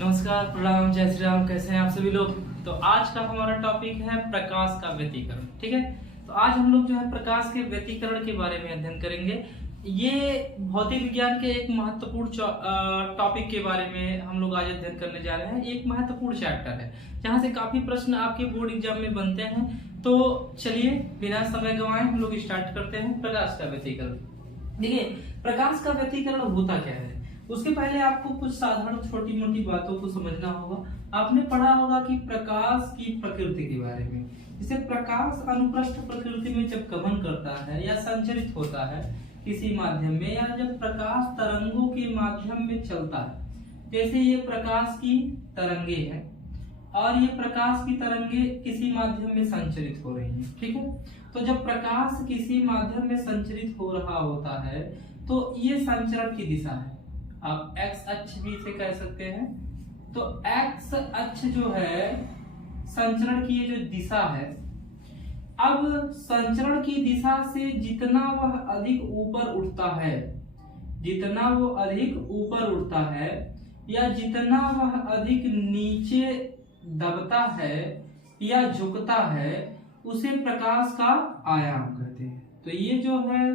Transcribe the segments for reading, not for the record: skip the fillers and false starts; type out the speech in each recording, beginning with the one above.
नमस्कार, प्रणाम, जय श्री राम। कैसे हैं आप सभी लोग। तो आज का हमारा टॉपिक है प्रकाश का व्यतिकरण। ठीक है, तो आज हम लोग जो है प्रकाश के व्यतिकरण के बारे में अध्ययन करेंगे। ये भौतिक विज्ञान के एक महत्वपूर्ण टॉपिक के बारे में हम लोग आज अध्ययन करने जा रहे हैं। एक महत्वपूर्ण चैप्टर है जहाँ से काफी प्रश्न आपके बोर्ड एग्जाम में बनते हैं। तो चलिए बिना समय गंवाए हम लोग स्टार्ट करते हैं प्रकाश का व्यतिकरण। देखिए, प्रकाश का व्यतिकरण होता क्या है, उसके पहले आपको कुछ साधारण छोटी मोटी बातों को समझना होगा। आपने पढ़ा होगा कि प्रकाश की प्रकृति के बारे में। जैसे प्रकाश अनुप्रस्थ प्रकृति में जब गमन करता है या संचरित होता है किसी माध्यम में, या जब प्रकाश तरंगों के माध्यम में चलता है, जैसे ये प्रकाश की तरंगे हैं और ये प्रकाश की तरंगे किसी माध्यम में संचरित हो रही हैं। ठीक है, तो जब प्रकाश किसी माध्यम में संचरित हो रहा होता है तो ये संचरण की दिशा है। आप एक्स अक्ष भी इसे कह सकते हैं। तो एक्स अक्ष जो है संचरण की ये जो दिशा है, अब संचरण की दिशा से जितना वह अधिक ऊपर उठता है, जितना वो अधिक ऊपर उठता है या जितना वह अधिक नीचे दबता है या झुकता है, उसे प्रकाश का आयाम कहते हैं। तो ये जो है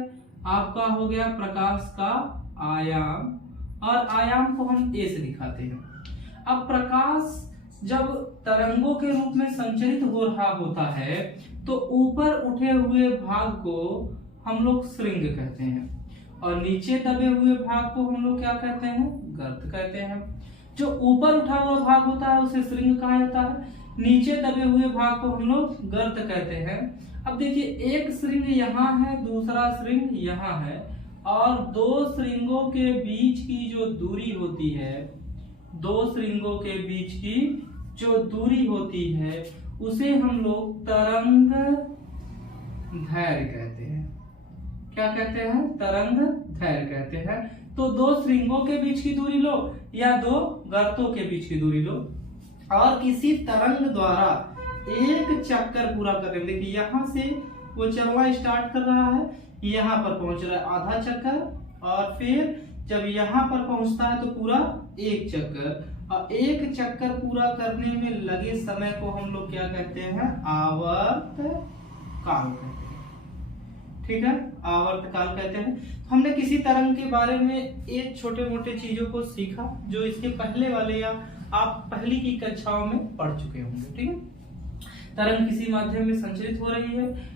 आपका हो गया प्रकाश का आयाम, और आयाम को हम ए से दिखाते हैं। अब प्रकाश जब तरंगों के रूप में संचरित हो रहा होता है तो ऊपर उठे हुए भाग को हम लोग श्रृंग कहते हैं, और नीचे दबे हुए भाग को हम लोग क्या कहते हैं, गर्त कहते हैं। जो ऊपर उठा हुआ भाग होता है उसे श्रृंग कहा जाता है, नीचे दबे हुए भाग को हम लोग गर्त कहते हैं। अब देखिए, एक श्रृंग यहाँ है, दूसरा श्रृंग यहाँ है, और दो श्रृंगों के बीच की जो दूरी होती है, दो श्रृंगों के बीच की जो दूरी होती है उसे हम लोग तरंग दैर्घ्य कहते हैं। क्या कहते हैं, तरंग दैर्घ्य कहते हैं। तो दो श्रृंगों के बीच की दूरी लो या दो गर्तों के बीच की दूरी लो, और किसी तरंग द्वारा एक चक्कर पूरा करने में, देखिए यहाँ से वो चलना स्टार्ट कर रहा है, यहाँ पर पहुंच रहा है आधा चक्कर, और फिर जब यहाँ पर पहुंचता है तो पूरा एक चक्कर, और एक चक्कर पूरा करने में लगे समय को हम लोग क्या कहते हैं, आवर्त काल कहते हैं। ठीक है, आवर्त काल कहते हैं। हमने किसी तरंग के बारे में एक छोटे मोटे चीजों को सीखा जो इसके पहले वाले या आप पहली की कक्षाओं में पढ़ चुके होंगे। ठीक है, तरंग किसी माध्यम में संचरित हो रही है,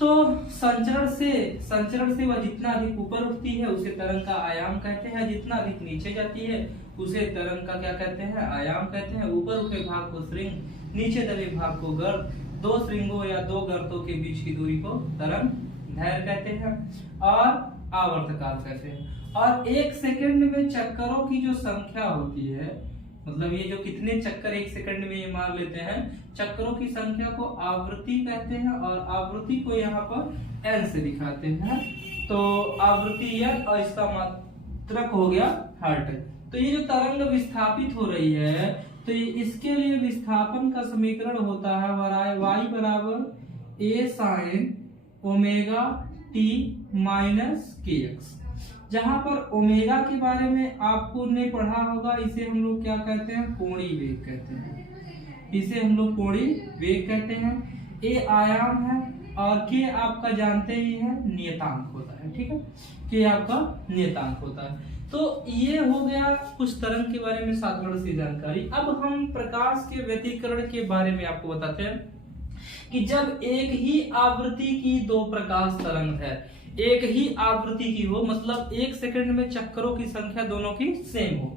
तो संचरण से वह जितना अधिक ऊपर उठती है उसे तरंग का आयाम कहते हैं, जितना अधिक नीचे जाती है उसे तरंग का क्या कहते हैं, आयाम कहते हैं। ऊपर उठे भाग को श्रृंग, नीचे दबे भाग को गर्त, दो श्रृंगों या दो गर्तों के बीच की दूरी को तरंग दैर्घ्य कहते हैं, और आवर्तकाल कहते हैं। और एक सेकंड में चक्करों की जो संख्या होती है, मतलब ये जो कितने चक्कर एक सेकंड में ये मान लेते हैं, चक्करों की संख्या को आवृत्ति कहते हैं, और आवृत्ति को यहाँ पर एन से दिखाते हैं। तो आवृत्ति एन और इसका मात्रक हो गया हर्ट। तो ये जो तरंग विस्थापित हो रही है, तो ये इसके लिए विस्थापन का समीकरण होता है y बराबर a sin omega t minus kx। जहां पर ओमेगा के बारे में आपको ने पढ़ा होगा, इसे हम लोग क्या कहते हैं, कोणीय वेग कहते हैं। इसे हम लोग कोणीय वेग कहते हैं। ए आयाम है और के आपका जानते ही है नियतांक होता है। ठीक है, के आपका नियतांक होता है। तो ये हो गया कुछ तरंग के बारे में साधारण सी जानकारी। अब हम प्रकाश के व्यतिकरण के बारे में आपको बताते हैं कि जब एक ही आवृत्ति की दो प्रकाश तरंग है, एक ही आवृत्ति की हो, मतलब एक सेकंड में चक्करों की संख्या दोनों की सेम हो,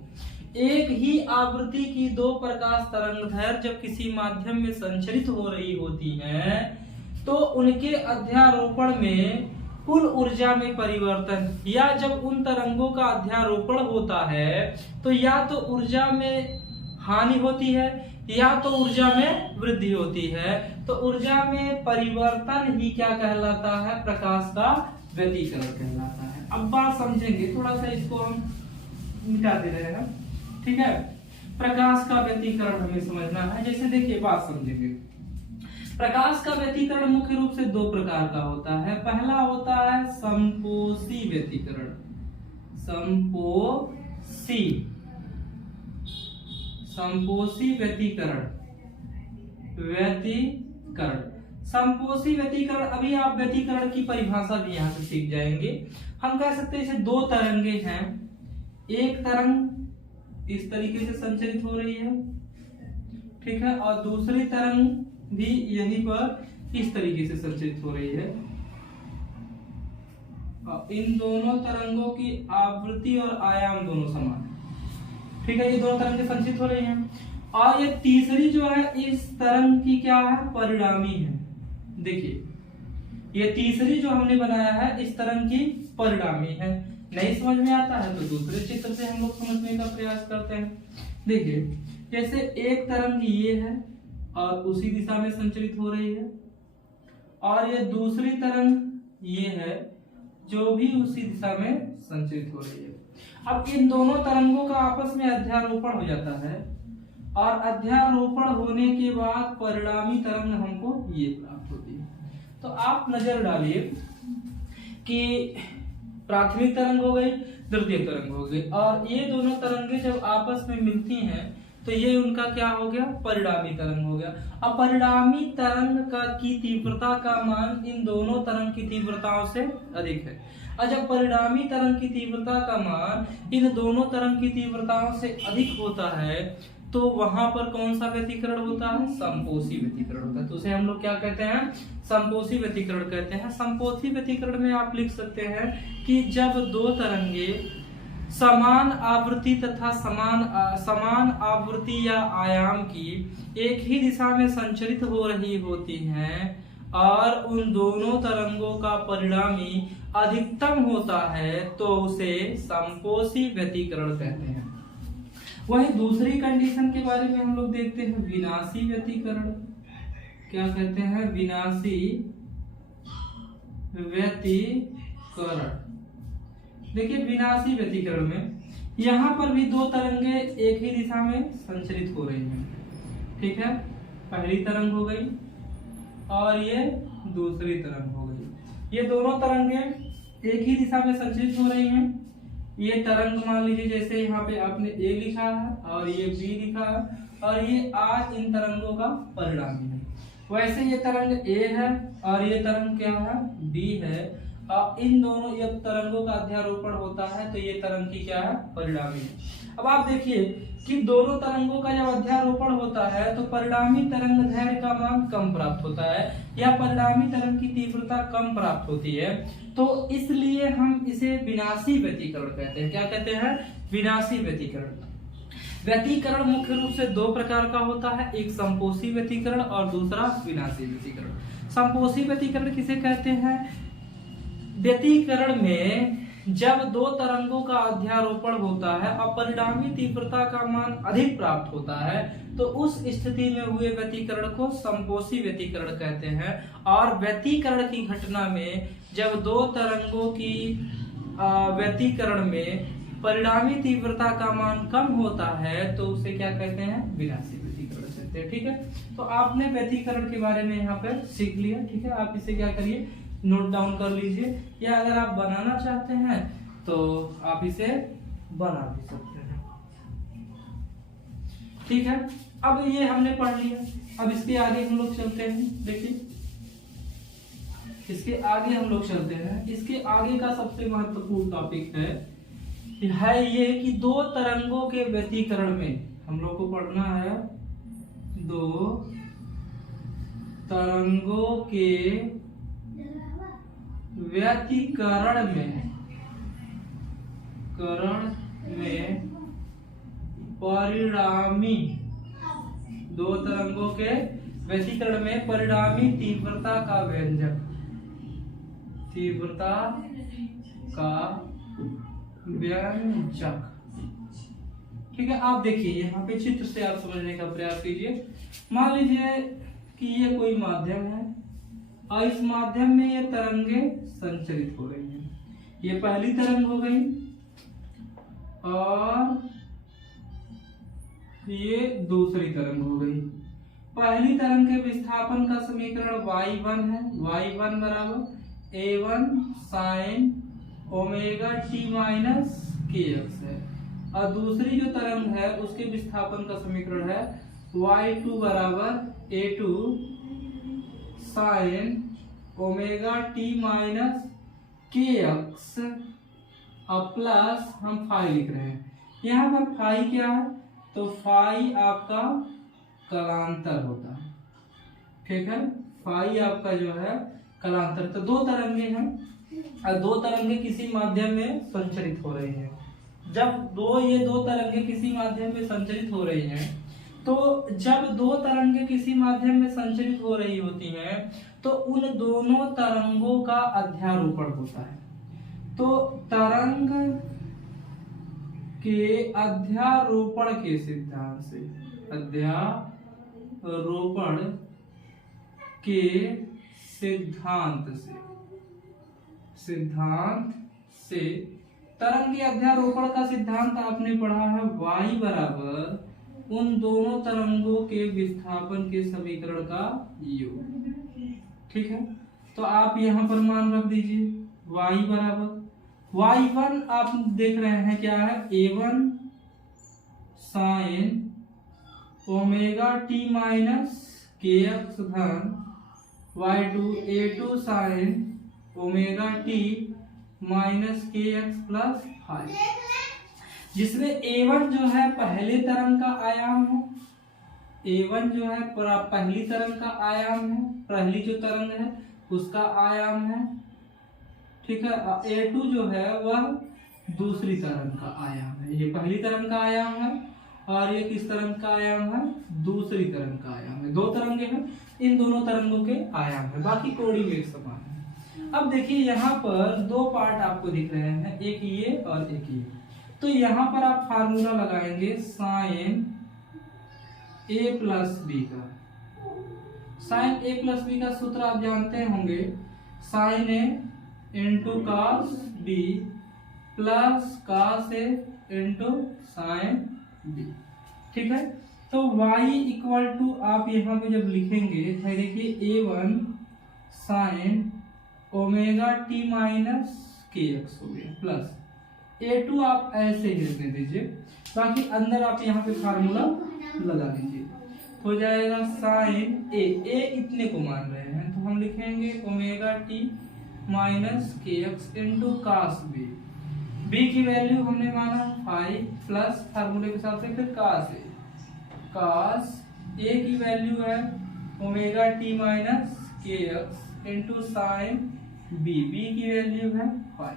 एक ही आवृत्ति की दो प्रकाश तरंग जब किसी माध्यम में संचरित हो रही होती हैं, तो उनके अध्यारोपण में कुल ऊर्जा में परिवर्तन, या जब उन तरंगों का अध्यारोपण होता है तो या तो ऊर्जा में हानि होती है या तो ऊर्जा में वृद्धि होती है। तो ऊर्जा में परिवर्तन ही क्या कहलाता है, प्रकाश का व्यतिकरण कहलाता है। अब बात समझेंगे, थोड़ा सा इसको हम मिटा दे रहे हैं। ठीक है, प्रकाश का व्यतिकरण हमें समझना है। जैसे देखिए, बात समझेंगे। प्रकाश का व्यतिकरण मुख्य रूप से दो प्रकार का होता है। पहला होता है समपोषी व्यतिकरण, समपोषी संपोषी व्यतिकरण। संपोषी व्यतिकरण, अभी आप व्यतिकरण की परिभाषा भी यहाँ से सीख जाएंगे। हम कह सकते हैं जैसे दो तरंगे हैं, एक तरंग इस तरीके से संचरित हो रही है, ठीक है, और दूसरी तरंग भी यहीं पर इस तरीके से संचरित हो रही है। इन दोनों तरंगों की आवृत्ति और आयाम दोनों समान है, ठीक है, ये दोनों तरंगें संचरित हो रही हैं। और ये तीसरी जो है इस तरंग की क्या है, परिणामी है। देखिए ये तीसरी जो हमने बनाया है इस तरंग की परिणामी है। नहीं समझ में आता है तो दूसरे चित्र से हम लोग समझने का प्रयास करते हैं। देखिए जैसे एक तरंग ये है और उसी दिशा में संचरित हो रही है, और ये दूसरी तरंग ये है जो भी उसी दिशा में संचरित हो रही है। अब इन दोनों तरंगों का आपस में अध्यारोपण हो जाता है, और अध्यारोपण होने के बाद परिणामी तरंग हमको ये प्राप्त होती है। तो आप नजर डालिए कि प्राथमिक तरंग हो गई, द्वितीय तरंग हो गई, और ये दोनों तरंगे जब आपस में मिलती हैं तो ये उनका क्या हो गया, परिणामी तरंग हो गया। अब परिणामी तरंग की तीव्रता का मान इन दोनों तरंग की तीव्रताओं से अधिक है, और जब परिणामी तरंग की तीव्रता का मान इन दोनों तरंग की तीव्रताओं से अधिक होता है तो वहां पर कौन सा व्यतिकरण होता है, संपोषी व्यतिकरण होता है। तो उसे हम लोग क्या कहते हैं, संपोषी व्यतिकरण कहते हैं। संपोषी व्यतिकरण में आप लिख सकते हैं कि जब दो तरंगे समान आवृत्ति तथा समान आवृत्ति या आयाम की एक ही दिशा में संचरित हो रही होती हैं और उन दोनों तरंगों का परिणामी अधिकतम होता है तो उसे संपोषी व्यतिकरण कहते हैं। वही दूसरी कंडीशन के बारे में हम लोग देखते हैं, विनाशी व्यतिकरण। क्या कहते हैं, विनाशी व्यतिकरण। देखिए विनाशी व्यतिकरण में यहाँ पर भी दो तरंगे एक ही दिशा में संचरित हो रही हैं, ठीक है, पहली तरंग हो गई और ये दूसरी तरंग हो गई। ये दोनों तरंगे एक ही दिशा में संचरित हो रही हैं। ये तरंग मान लीजिए जैसे यहाँ पे आपने ए लिखा है और ये बी लिखा है, और ये आर इन तरंगों का परिणामी है। वैसे ये तरंग ए है और ये तरंग क्या है, बी है, और इन दोनों ये तरंगों का अध्यारोपण होता है तो ये तरंग की क्या है, परिणामी है। अब आप देखिए कि दोनों तरंगों का जब अध्यारोपण होता है तो परिणामी तरंग दैर्घ्य का मान कम प्राप्त होता है, या परिणामी तरंग की तीव्रता कम प्राप्त होती है, तो इसलिए हम इसे विनाशी व्यतिकरण कहते हैं। क्या कहते हैं, विनाशी व्यतिकरण। व्यतिकरण मुख्य रूप से दो प्रकार का होता है, एक संपोषी व्यतिकरण और दूसरा विनाशी व्यतिकरण। संपोषी व्यतिकरण किसे कहते हैं, व्यतिकरण में जब दो तरंगों का अध्यारोपण होता है और परिणामी तीव्रता का मान अधिक प्राप्त होता है तो उस स्थिति में हुए व्यतिकरण को संपोषी व्यतिकरण कहते हैं। और व्यतिकरण की घटना में जब दो तरंगों की व्यतिकरण में परिणामी तीव्रता का मान कम होता है तो उसे क्या कहते हैं, विनाशी व्यतिकरण कहते हैं, ठीक है। तो आपने व्यतिकरण के बारे में यहाँ पर सीख लिया, ठीक है। आप इसे क्या करिए, नोट डाउन कर लीजिए, या अगर आप बनाना चाहते हैं तो आप इसे बना भी सकते हैं, ठीक है। अब ये हमने पढ़ लिया, अब इसके आगे हम लोग चलते हैं। देखिए इसके आगे हम लोग चलते हैं। इसके आगे का सबसे महत्वपूर्ण टॉपिक है ये कि दो तरंगों के व्यतिकरण में हम लोग को पढ़ना है, दो तरंगों के व्यतिकरण में परिणामी, दो तरंगों के व्यतिकरण में परिणामी तीव्रता का व्यंजक, तीव्रता का व्यंजक, ठीक है। आप देखिए यहाँ पे चित्र से आप समझने का प्रयास कीजिए। मान लीजिए कि ये कोई माध्यम है और इस माध्यम में ये तरंगे संचरित हो रही हैं। ये पहली तरंग हो गई और ये दूसरी तरंग हो गई। पहली तरंग के विस्थापन का समीकरण y1 है, y1 बराबर a1 sin omega t minus kx है। और दूसरी जो तरंग है उसके विस्थापन का समीकरण है y2 बराबर a2 sine omega T minus के एक्स प्लस हम फाई लिख रहे हैं। यहाँ पर फाई क्या है, तो फाई आपका कलांतर होता है, ठीक है। फाई आपका जो है कलांतर। तो दो तरंगे हैं और दो तरंगे किसी माध्यम में संचरित हो रही हैं। जब ये दो तरंगे किसी माध्यम में संचरित हो रही हैं, तो जब दो तरंगे किसी माध्यम में संचरित हो रही होती हैं तो उन दोनों तरंगों का अध्यारोपण होता है। तो तरंग के अध्यारोपण के सिद्धांत से, अध्यारोपण के सिद्धांत से तरंग के अध्यारोपण का सिद्धांत आपने पढ़ा है y बराबर उन दोनों तरंगों के विस्थापन के समीकरण का योग, ठीक है। तो आप यहां पर मान रख दीजिए y बराबर y1 आप देख रहे हैं क्या है, a1 sine omega T minus के एक्स धन y2 a2 sine omega T minus के एक्स प्लस फाइव, जिसमें a1 जो है पहले तरंग का आयाम है, a1 जो है पहली तरंग का आयाम है, पहली जो तरंग है उसका आयाम है, ठीक है। a2 जो है वह दूसरी तरंग का आयाम है। ये पहली तरंग का आयाम है और ये किस तरंग का आयाम है, दूसरी तरंग का आयाम है। दो तरंगे हैं, इन दोनों तरंगों के आयाम है, बाकी कोणीय वेग समान है। अब देखिए यहाँ पर दो पार्ट आपको दिख रहे हैं, एक ये और एक ये। तो यहाँ पर आप फार्मूला लगाएंगे साइन a प्लस बी का। साइन a प्लस बी का सूत्र आप जानते होंगे, sine a into cos b plus cos a into sine b, ठीक है। तो y इक्वल टू आप यहाँ पे जब लिखेंगे तो देखिए a1 sine omega T minus के एक्स हो गया प्लस a2 आप ऐसे ही रखने दीजिए, बाकी अंदर आप यहाँ पे फार्मूला लगा दीजिए। हो जाएगा साइन a इतने को मान रहे हैं तो हम लिखेंगे ओमेगा टी माइनस के एक्स इंटू कास b की वैल्यू हमने माना 5 प्लस फार्मूले के हिसाब से फिर कास a की वैल्यू है ओमेगा टी माइनस के एक्स इंटू साइन b की वैल्यू है 5,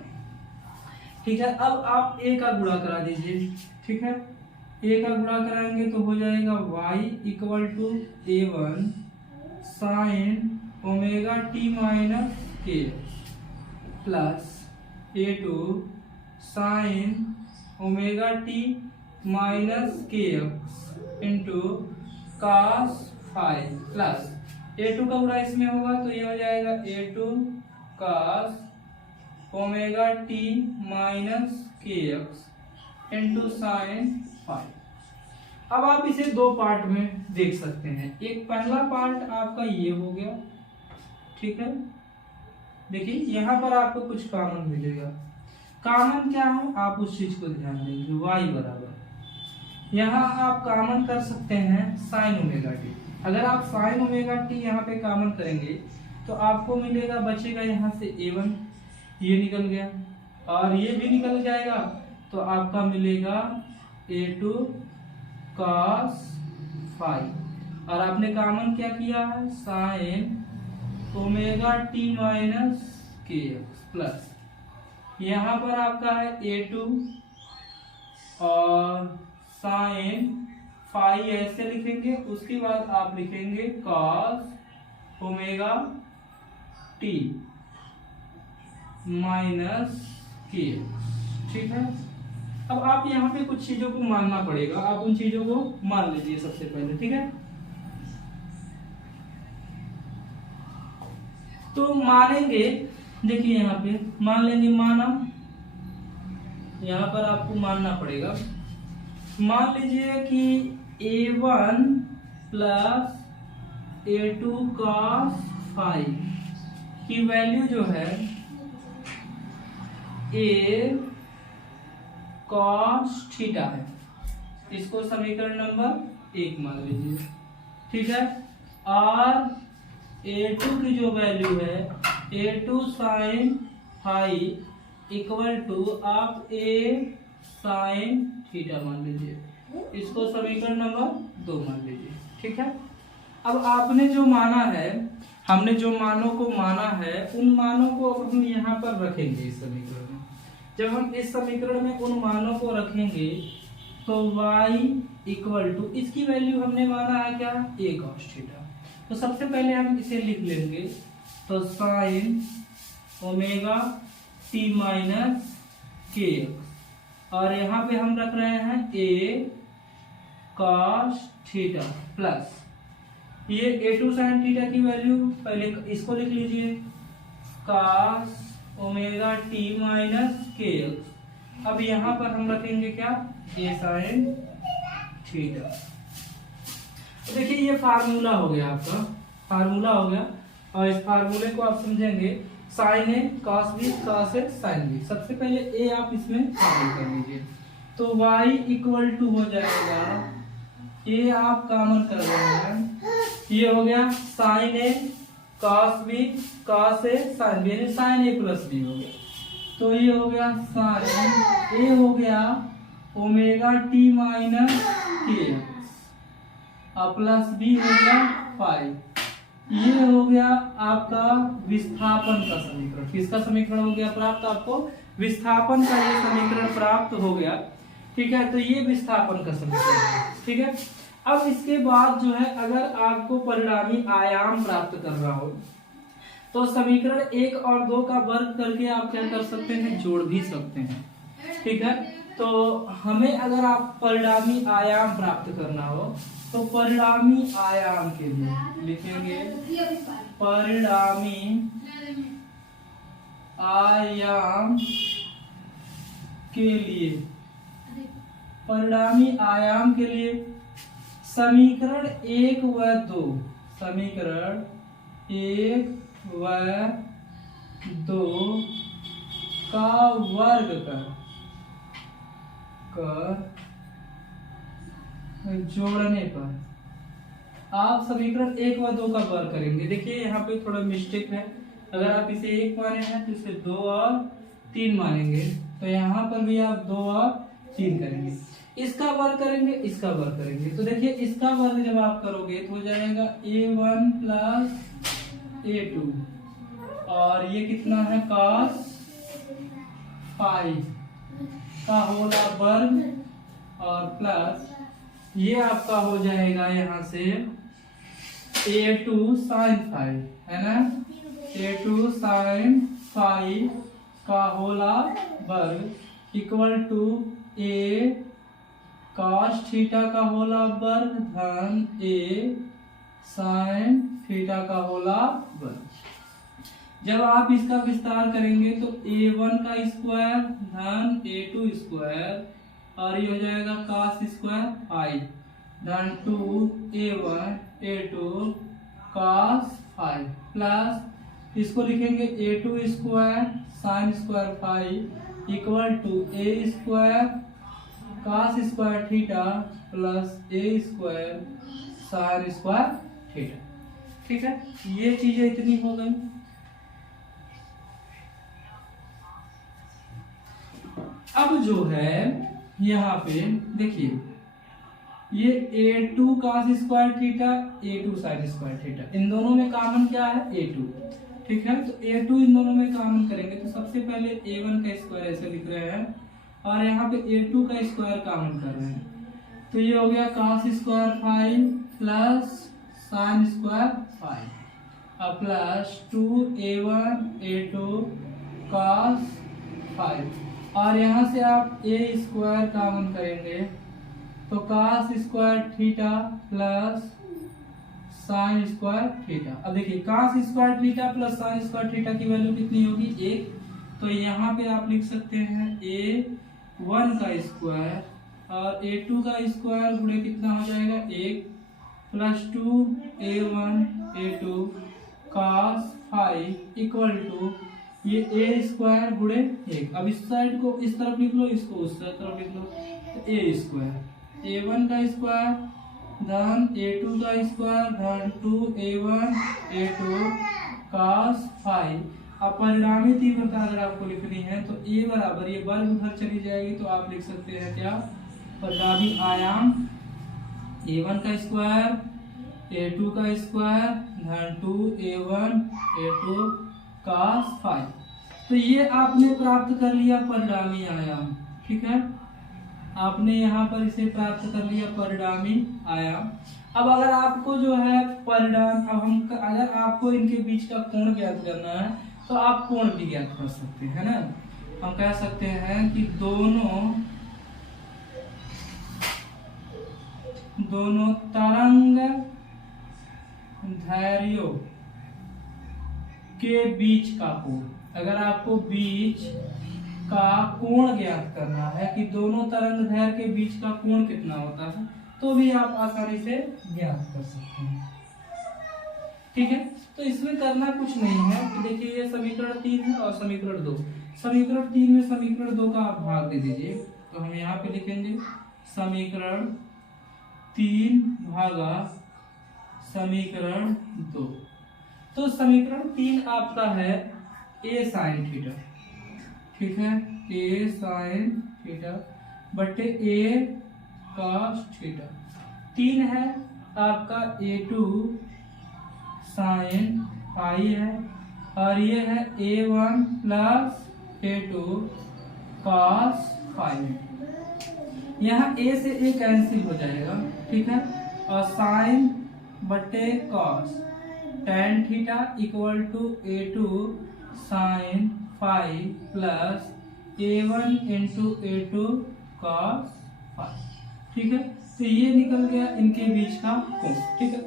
ठीक है। अब आप a का गुणा करा दीजिए, ठीक है। a का गुणा कराएंगे तो हो जाएगा y equal to a1 sine omega T minus k plus a2 sine omega T minus के x into cos 5 plus a2 का गुणा इसमें होगा तो ये हो जाएगा a2 cos omega T minus के एक्स इंटू साइन 5। अब आप इसे दो पार्ट में देख सकते हैं। एक पहला पार्ट आपका ये हो गया, ठीक है। देखिए यहाँ पर आपको कुछ कॉमन मिलेगा। कॉमन क्या है, आप उस चीज को ध्यान देंगे। y बराबर यहाँ आप कॉमन कर सकते हैं साइन ओमेगा टी। अगर आप साइन ओमेगा टी यहाँ पे कॉमन करेंगे तो आपको मिलेगा, बचेगा यहाँ से a1, ये निकल गया और ये भी निकल जाएगा तो आपका मिलेगा a2 cos 5 और आपने कॉमन क्या किया है, साइन ओमेगा टी माइनस के एक्स प्लस यहाँ पर आपका है a2 और साइन 5 ऐसे लिखेंगे, उसके बाद आप लिखेंगे cos ओमेगा टी माइनस के, ठीक है। अब आप यहाँ पे कुछ चीजों को मानना पड़ेगा, आप उन चीजों को मान लीजिए सबसे पहले, ठीक है। तो मानेंगे, देखिए यहाँ पे मान लेंगे, माना, यहाँ पर आपको मानना पड़ेगा। मान लीजिए कि a1 प्लस a2 cos 5 की वैल्यू जो है a कॉस थीटा है, इसको समीकरण नंबर 1 मान लीजिए, ठीक है। और A2 की जो वैल्यू है A2 sine phi equal to आप A साइन थीटा मान लीजिए, इसको समीकरण नंबर 2 मान लीजिए, ठीक है। अब आपने जो माना है, हमने जो मानों को माना है, उन मानों को अब हम यहाँ पर रखेंगे इस समीकरण में। जब हम इस समीकरण में उन मानों को रखेंगे तो y इक्वल टू, इसकी वैल्यू हमने माना है क्या, a cos थीटा। तो सबसे पहले हम इसे लिख लेंगे, तो साइन ओमेगा t माइनस के एक्स, और यहाँ पे हम रख रहे हैं a cos थीटा प्लस ये A2 sin थीटा की वैल्यू, पहले इसको लिख लीजिए, cos ओमेगा t माइनस के एक्स। अब यहाँ पर हम रखेंगे क्या, a sin थीटा। तो देखिए ये फार्मूला हो गया, आपका फार्मूला हो गया, और इस फार्मूले को आप समझेंगे, साइन ए cos b cos ए sin b। सबसे पहले a आप इसमें शामिल कर लीजिए, तो y इक्वल टू हो जाएगा, ये आप कॉमन कर रहे हैं, ये हो गया साइन ए cos b cos ए sin b, यानी साइन ए प्लस बी हो गया। तो ये हो गया साइन ए हो गया ओमेगा टी माइनस के एक्स, और प्लस बी हो गया फाइव। ये हो गया आपका विस्थापन का समीकरण। किसका समीकरण हो गया प्राप्त, आपको विस्थापन का ये समीकरण प्राप्त हो गया, ठीक है। तो ये विस्थापन का समीकरण है, ठीक है। अब इसके बाद जो है, अगर आपको परिणामी आयाम प्राप्त करना हो तो समीकरण 1 और 2 का वर्ग करके आप क्या कर सकते हैं, जोड़ भी सकते हैं, ठीक है। तो हमें अगर आप परिणामी आयाम प्राप्त करना हो तो परिणामी आयाम के लिए लिखेंगे, परिणामी आयाम के लिए, परिणामी आयाम के लिए समीकरण 1 व 2, समीकरण 1 व 2 का वर्ग कर जोड़ने पर आप समीकरण 1 व 2 का वर्ग करेंगे। देखिए यहाँ पे थोड़ा मिस्टेक है, अगर आप इसे 1 माने हैं तो इसे 2 और 3 मानेंगे, तो यहाँ पर भी आप 2 और 3 करेंगे, इसका वर्ग करेंगे, इसका वर्ग करेंगे। तो देखिए इसका वर्ग जब आप करोगे तो हो जाएगा a1 प्लस a2, और ये कितना है cos 5 का होल वर्ग, और प्लस ये आपका हो जाएगा यहाँ से a2 sin 5, है ना, a2 sin 5 का होल वर्ग equal to a cos theta का होल वर्ग धन a sin थीटा का होल वर्ग। जब आप इसका विस्तार करेंगे तो a1 का स्क्वायर धन a2 स्क्वायर, और ये हो जाएगा cos स्क्वायर i धन 2a1 a2 cos 5 प्लस इसको लिखेंगे a2 square sin square 5 equal to a square cos square theta plus a square sin square theta, ठीक है। ये चीजें इतनी हो गई। अब जो है यहाँ पे देखिए, ये a2 cos square theta a2 sin square theta, इन दोनों में कॉमन क्या है, a2, ठीक है। तो a2 इन दोनों में कॉमन करेंगे तो सबसे पहले a1 का स्क्वायर ऐसे लिख रहे हैं, और यहाँ पे a2 का स्क्वायर कॉमन कर रहे हैं, तो ये हो गया cos square 5 plus sin square 5 और प्लस 2a1 a2 cos 5, और यहाँ से आप a स्क्वायर कॉमन करेंगे तो cos square theta plus sin square theta. अब देखिए cos square theta plus sin square theta की वैल्यू कितनी होगी, 1, तो यहाँ पे आप लिख सकते हैं a1 का स्क्वायर और a2 का स्क्वायर गुणे कितना हो जाएगा 1 plus 2a1 a2 cos 5 equal to ये ए स्क्वायर गुणे 1। अब इस साइड को इस तरफ लिख लो, इसको उस तरफ लिख लो, तो ए स्क्वायर A1 का स्क्वायर धन A2 का स्क्वायर धन 2A1 A2 cos फाई। अब परिणामी तीव्रता अगर आपको लिखनी है तो A बराबर, ये वर्ग उधर चली जाएगी तो आप लिख सकते हैं क्या, परिणामी आयाम A1 का स्क्वायर A2 का स्क्वायर धन 2A1 A2 cos फाई। तो ये आपने प्राप्त कर लिया परिणामी आयाम, ठीक है, आपने यहाँ पर इसे प्राप्त कर लिया परिणामी आयाम। अब अगर आपको जो है परिणाम, अब हम अगर आपको इनके बीच का कोण ज्ञात करना है तो आप कोण भी ज्ञात कर सकते हैं ना। हम कह सकते हैं कि दोनों तरंग दैर्ध्यों के बीच का कोण, अगर आपको बीच का कोण ज्ञात करना है कि दोनों तरंग दैर्ध्य के बीच का कोण कितना होता है, तो भी आप आसानी से ज्ञात कर सकते हैं, ठीक है। तो इसमें करना कुछ नहीं है कि देखिए ये समीकरण 3 है और समीकरण 2। समीकरण 3 में समीकरण 2 का आप भाग दे दीजिए, तो हम यहाँ पे लिखेंगे समीकरण 3 भागा समीकरण 2। तो समीकरण 3 आपका है a sin थीटा, ठीक है, a sin थीटा बटे a cos थीटा। 3 है आपका A2 sin फाई है और ये है A1 plus A2 cos phi. यहाँ a से a कैंसिल हो जाएगा, ठीक है, और sin बटे cos tan theta equal to A2 sin phi plus A1 into A2 cos phi, ठीक है। तो ये निकल गया इनके बीच का कोण, ठीक है।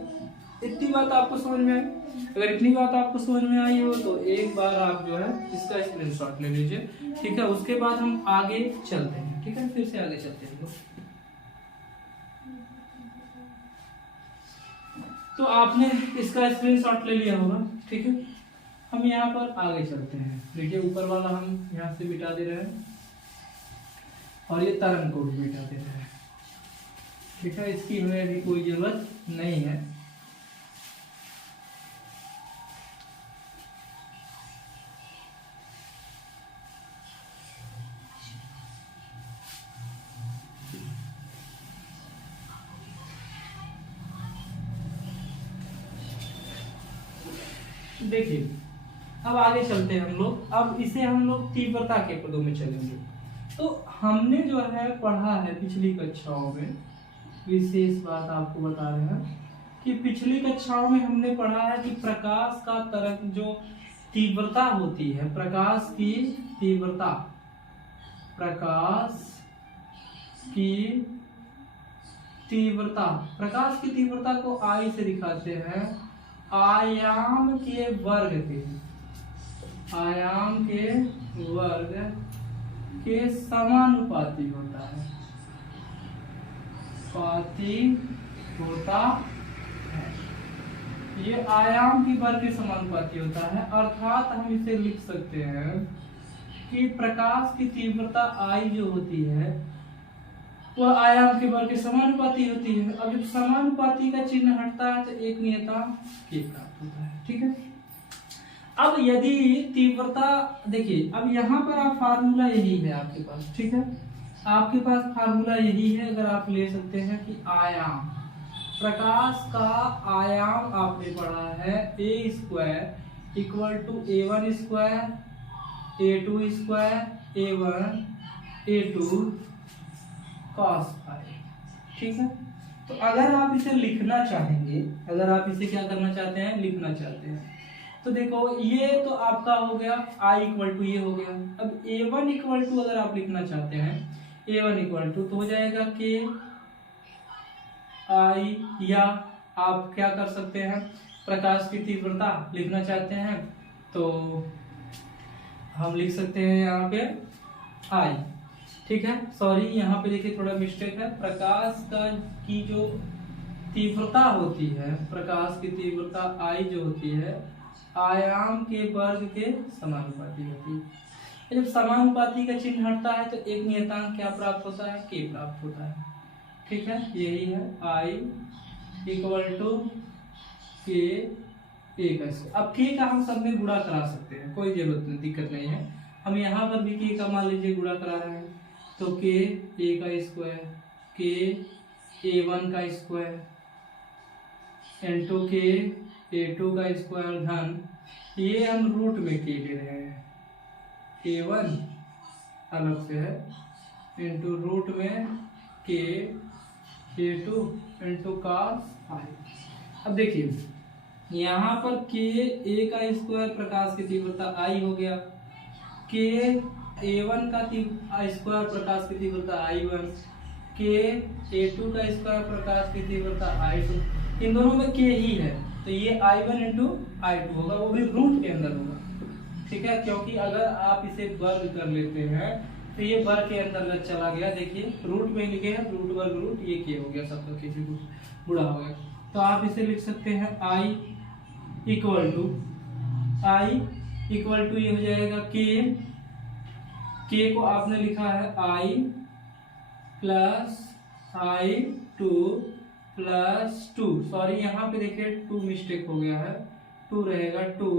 इतनी बात आपको समझ में आई? अगर इतनी बात आपको समझ में आई हो तो एक बार आप जो है इसका स्क्रीनशॉट ले लीजिए, ठीक है। उसके बाद हम आगे चलते हैं, ठीक है, फिर से आगे चलते हैं। तो आपने इसका स्क्रीनशॉट ले लिया होगा, ठीक है। हम यहाँ पर आगे चलते हैं। देखिए ऊपर वाला हम यहाँ से मिटा दे रहे हैं और ये तरंग को भी मिटा दे रहे हैं, ठीक है। इसकी हमें अभी कोई जरूरत नहीं है। देखिए अब आगे चलते हैं हम लोग। अब इसे हम लोग तीव्रता के पदों में चलेंगे। तो हमने जो है पढ़ा है पिछली कक्षाओं में, विशेष बात आपको बता रहे हैं कि पिछली कक्षाओं में हमने पढ़ा है कि प्रकाश का तरंग जो तीव्रता होती है, प्रकाश की तीव्रता, प्रकाश की तीव्रता को आई से दिखाते हैं आयाम के वर्ग के समानुपाती होता है, ये आयाम की वर्ग के समानुपाती होता है। अर्थात हम इसे लिख सकते हैं कि प्रकाश की तीव्रता आई जो होती है वह आयाम के वर्ग के समानुपाती होती है। अब जब समानुपाती का चिन्ह हटता है तो एक नियतांक k प्राप्त होता है, ठीक है। अब यदि तीव्रता, देखिए अब यहाँ पर आप फार्मूला यही है आपके पास, ठीक है, आपके पास फार्मूला यही है। अगर आप ले सकते हैं कि आयाम, प्रकाश का आयाम आपने पढ़ा है a square equal to A1 square A2 square A1 A2 cos phi, ठीक है। तो अगर आप इसे लिखना चाहेंगे, अगर आप इसे क्या करना चाहते हैं, लिखना चाहते हैं, तो देखो ये तो आपका हो गया I इक्वल टू, ये हो गया। अब A1 इक्वल टू अगर आप लिखना चाहते हैं, A1 इक्वल टू तो हो जाएगा K I, या आप क्या कर सकते हैं, प्रकाश की तीव्रता लिखना चाहते हैं तो हम लिख सकते हैं यहाँ पे I, ठीक है। सॉरी यहाँ पे देखिए थोड़ा मिस्टेक है। प्रकाश का की जो तीव्रता होती है, प्रकाश की तीव्रता I जो होती है, आयाम के वर्ग के समानुपाती होती है। जब समानुपाती का चिन्ह हटता है तो एक नियतांक क्या प्राप्त होता है, k प्राप्त होता है। ठीक है, यही है I = k a का स्क्वायर। अब k का हम सब में गुणा करा सकते हैं, कोई जरूरत नहीं, दिक्कत नहीं है। हम यहाँ पर भी k का मान लीजिए गुणा करा रहे हैं तो k a का स्क्वायर, k a1 का स्क्वायर इंटू k a2 का स्क्वायर धन, ये हम रूट में k ले रहे हैं, a1 अलग से है इंटू रूट में k a2 into cos five. अब देखिए यहाँ पर k a का स्क्वायर प्रकाश की तीव्रता I हो गया, k a1 का स्क्वायर प्रकाश की तीव्रता I1, k a2 का स्क्वायर प्रकाश की तीव्रता I2, इन दोनों में k ही है तो ये I1 इंटू I2 होगा, वो भी रूट के अंदर होगा। ठीक है, क्योंकि अगर आप इसे वर्ग कर लेते हैं तो ये वर्ग के अंदर चला गया, देखिए रूट में लिखे हैं, रूट वर्ग रूट, ये k हो गया, सबका किसी को बुरा हो गया। तो आप इसे लिख सकते हैं I इक्वल टू ये हो जाएगा k को आपने लिखा है I plus I2 plus 2, sorry यहाँ पे देखिए 2 मिस्टेक हो गया है, 2 रहेगा 2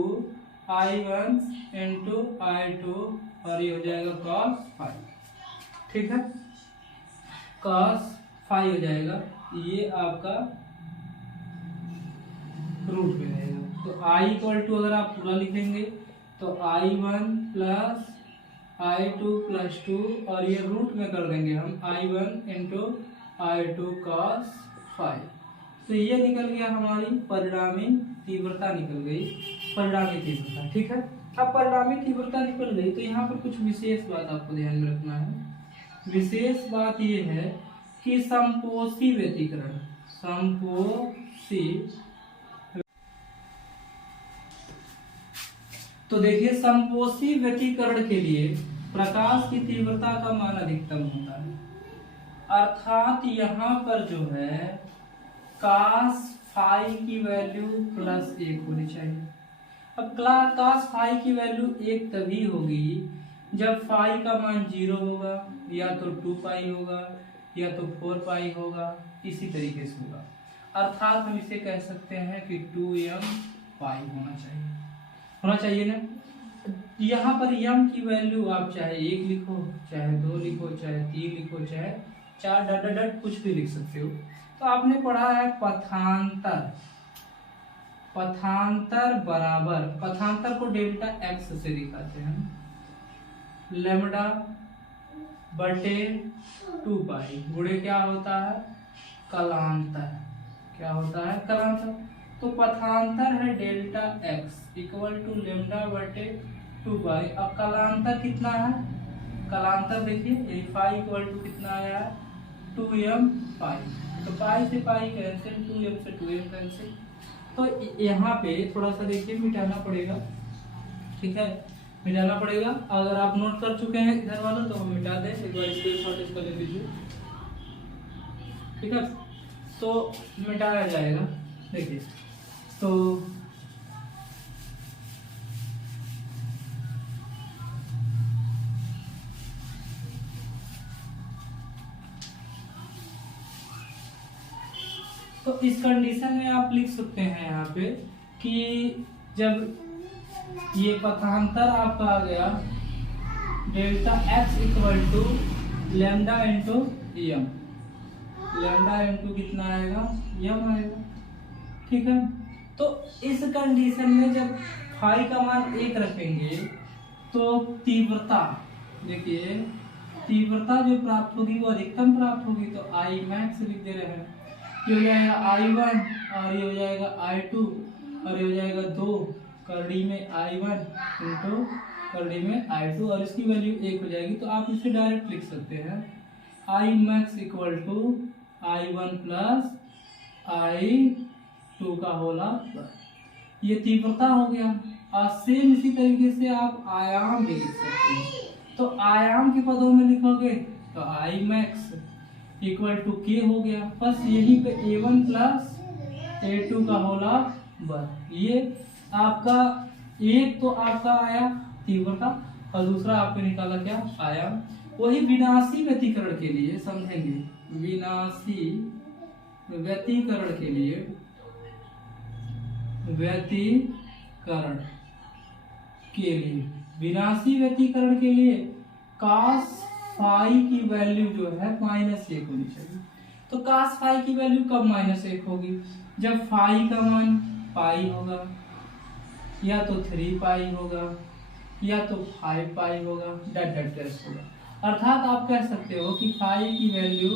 I1 इंटू I2 और ये हो जाएगा cos 5। ठीक है, cos 5 हो जाएगा, ये आपका रूट में रहेगा। तो I इक्वल टू अगर आप पूरा लिखेंगे तो I1 प्लस I2 प्लस 2 और ये रूट में कर देंगे हम I1 इंटू I2 cos 5। तो ये निकल गया हमारी परिणामी तीव्रता, निकल गई परिणामी तीव्रता। ठीक है, अब परिणामी तीव्रता निकल गई तो यहाँ पर कुछ विशेष बात आपको ध्यान में रखना है। विशेष बात ये है कि संपोषी व्यतिकरण, तो देखिए संपोषी व्यतिकरण के लिए प्रकाश की तीव्रता का मान अधिकतम होता है, अर्थात यहाँ पर जो है cos फाई की वैल्यू +1 होनी चाहिए। अब cos फाई की वैल्यू 1 तभी होगी जब फाई का मान 0 होगा, या तो 2 पाई होगा या तो 4 पाई होगा, इसी तरीके से होगा। अर्थात हम इसे कह सकते हैं कि 2m पाई होना चाहिए ना। यहाँ पर m की वैल्यू आप चाहे 1 लिखो, चाहे 2 लिखो, चाहे 3 लिखो, चाहे 4 कुछ भी लिख सकते हो। तो आपने पढ़ा है पथांतर बराबर, पथांतर को डेल्टा x से दिखाते हैं, लैम्डा बटे 2 पाई गुणे क्या होता है, कलांतर। क्या होता है, कलांतर। तो पथांतर है delta x equal to lambda बटे 2 पाई। अब कलांतर कितना है, कलांतर देखिए फाई इक्वल टू कितना आया है, 2m पाई। तो पाई से पाई कैंसिल, 2m से 2m कैंसिल। तो यहाँ पे थोड़ा सा देखिए मिटाना पड़ेगा। ठीक है, मिटाना पड़ेगा। अगर आप नोट कर चुके हैं इधर वाला तो हम मिटा दें, एक बार स्क्रीनशॉट इसका ले लीजिए। ठीक है, तो मिटाया जाएगा। देखिए तो इस कंडीशन में आप लिख सकते हैं यहाँ पे कि जब ये पथांतर आपका आ गया delta x equal to lambda into m, lambda into कितना आएगा, एम आएगा। ठीक है, तो इस कंडीशन में जब फाई का मान 1 रखेंगे तो तीव्रता, देखिए तीव्रता जो प्राप्त होगी वो अधिकतम प्राप्त होगी। तो आई मैक्स लिख दे रहे हैं, ये हो जाएगा I1 और ये हो जाएगा I2 और ये हो जाएगा 2 करड़ी में I1 इंटू करड़ी में I2 और इसकी वैल्यू 1 हो जाएगी। तो आप इसे डायरेक्ट लिख सकते हैं I max equal to I1 plus I2 का होला। ये तीव्रता हो गया। और सेम इसी तरीके से आप आयाम भी लिख सकते हैं। तो आयाम के पदों में लिखोगे तो I max equal to k हो गया, बस यहीं पे A1 प्लस A2 का होला बस। ये आपका एक तो आपका आया तीव्रता और दूसरा आपने निकाला क्या, आयाम। वही विनाशी व्यतिकरण के लिए समझेंगे, विनाशी व्यतिकरण के लिए, व्यतिकरण के लिए, विनाशी व्यतिकरण के लिए cos फाई की वैल्यू जो है -1 होनी चाहिए। तो cos फाई की वैल्यू कब -1 होगी, जब फाई का मान पाई होगा, या तो 3 पाई होगा, या तो 5 पाई होगा, डैट डैश होगा। अर्थात आप कह सकते हो कि फाई की वैल्यू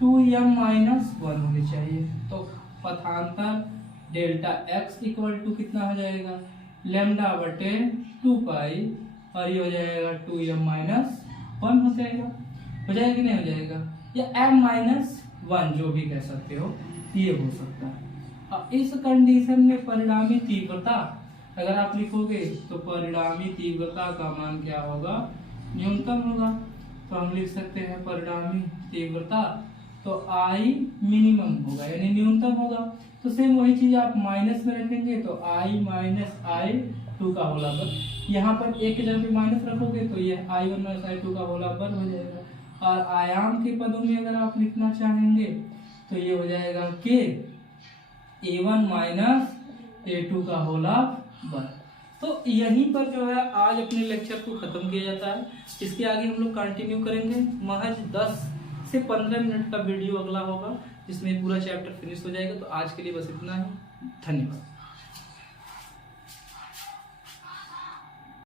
2m-1 होनी चाहिए। तो पथांतर डेल्टा x इक्वल टू कितना हो जाएगा, लैम्डा बटे 2 पाई, और ये हो जाएगा 2m-1 हो जाएगा। हो जाएगा कि नहीं हो जाएगा, या m-1 जो भी कह सकते हो, ये हो सकता है। अब इस कंडीशन में परिणामी तीव्रता अगर आप लिखोगे तो परिणामी तीव्रता का मान क्या होगा, न्यूनतम होगा। तो हम लिख सकते हैं परिणामी तीव्रता तो I मिनिमम होगा यानी न्यूनतम होगा। तो सेम वही चीज आप माइनस में रखेंगे तो I माइनस I2 का होल वर्ग, यहाँ पर एक जगह पे माइनस रखोगे तो ये I1 माइनस I2 का होल वर्ग हो जाएगा। और आयाम के पदों में अगर आप लिखना चाहेंगे तो ये हो जाएगा के A1 माइनस A2 का होल वर्ग। तो यहीं पर जो है आज अपने लेक्चर को खत्म किया जाता है। इसके आगे हम लोग कंटिन्यू करेंगे, महज 10 से 15 मिनट का वीडियो अगला होगा जिसमें पूरा चैप्टर फिनिश हो जाएगा। तो आज के लिए बस इतना ही, धन्यवाद।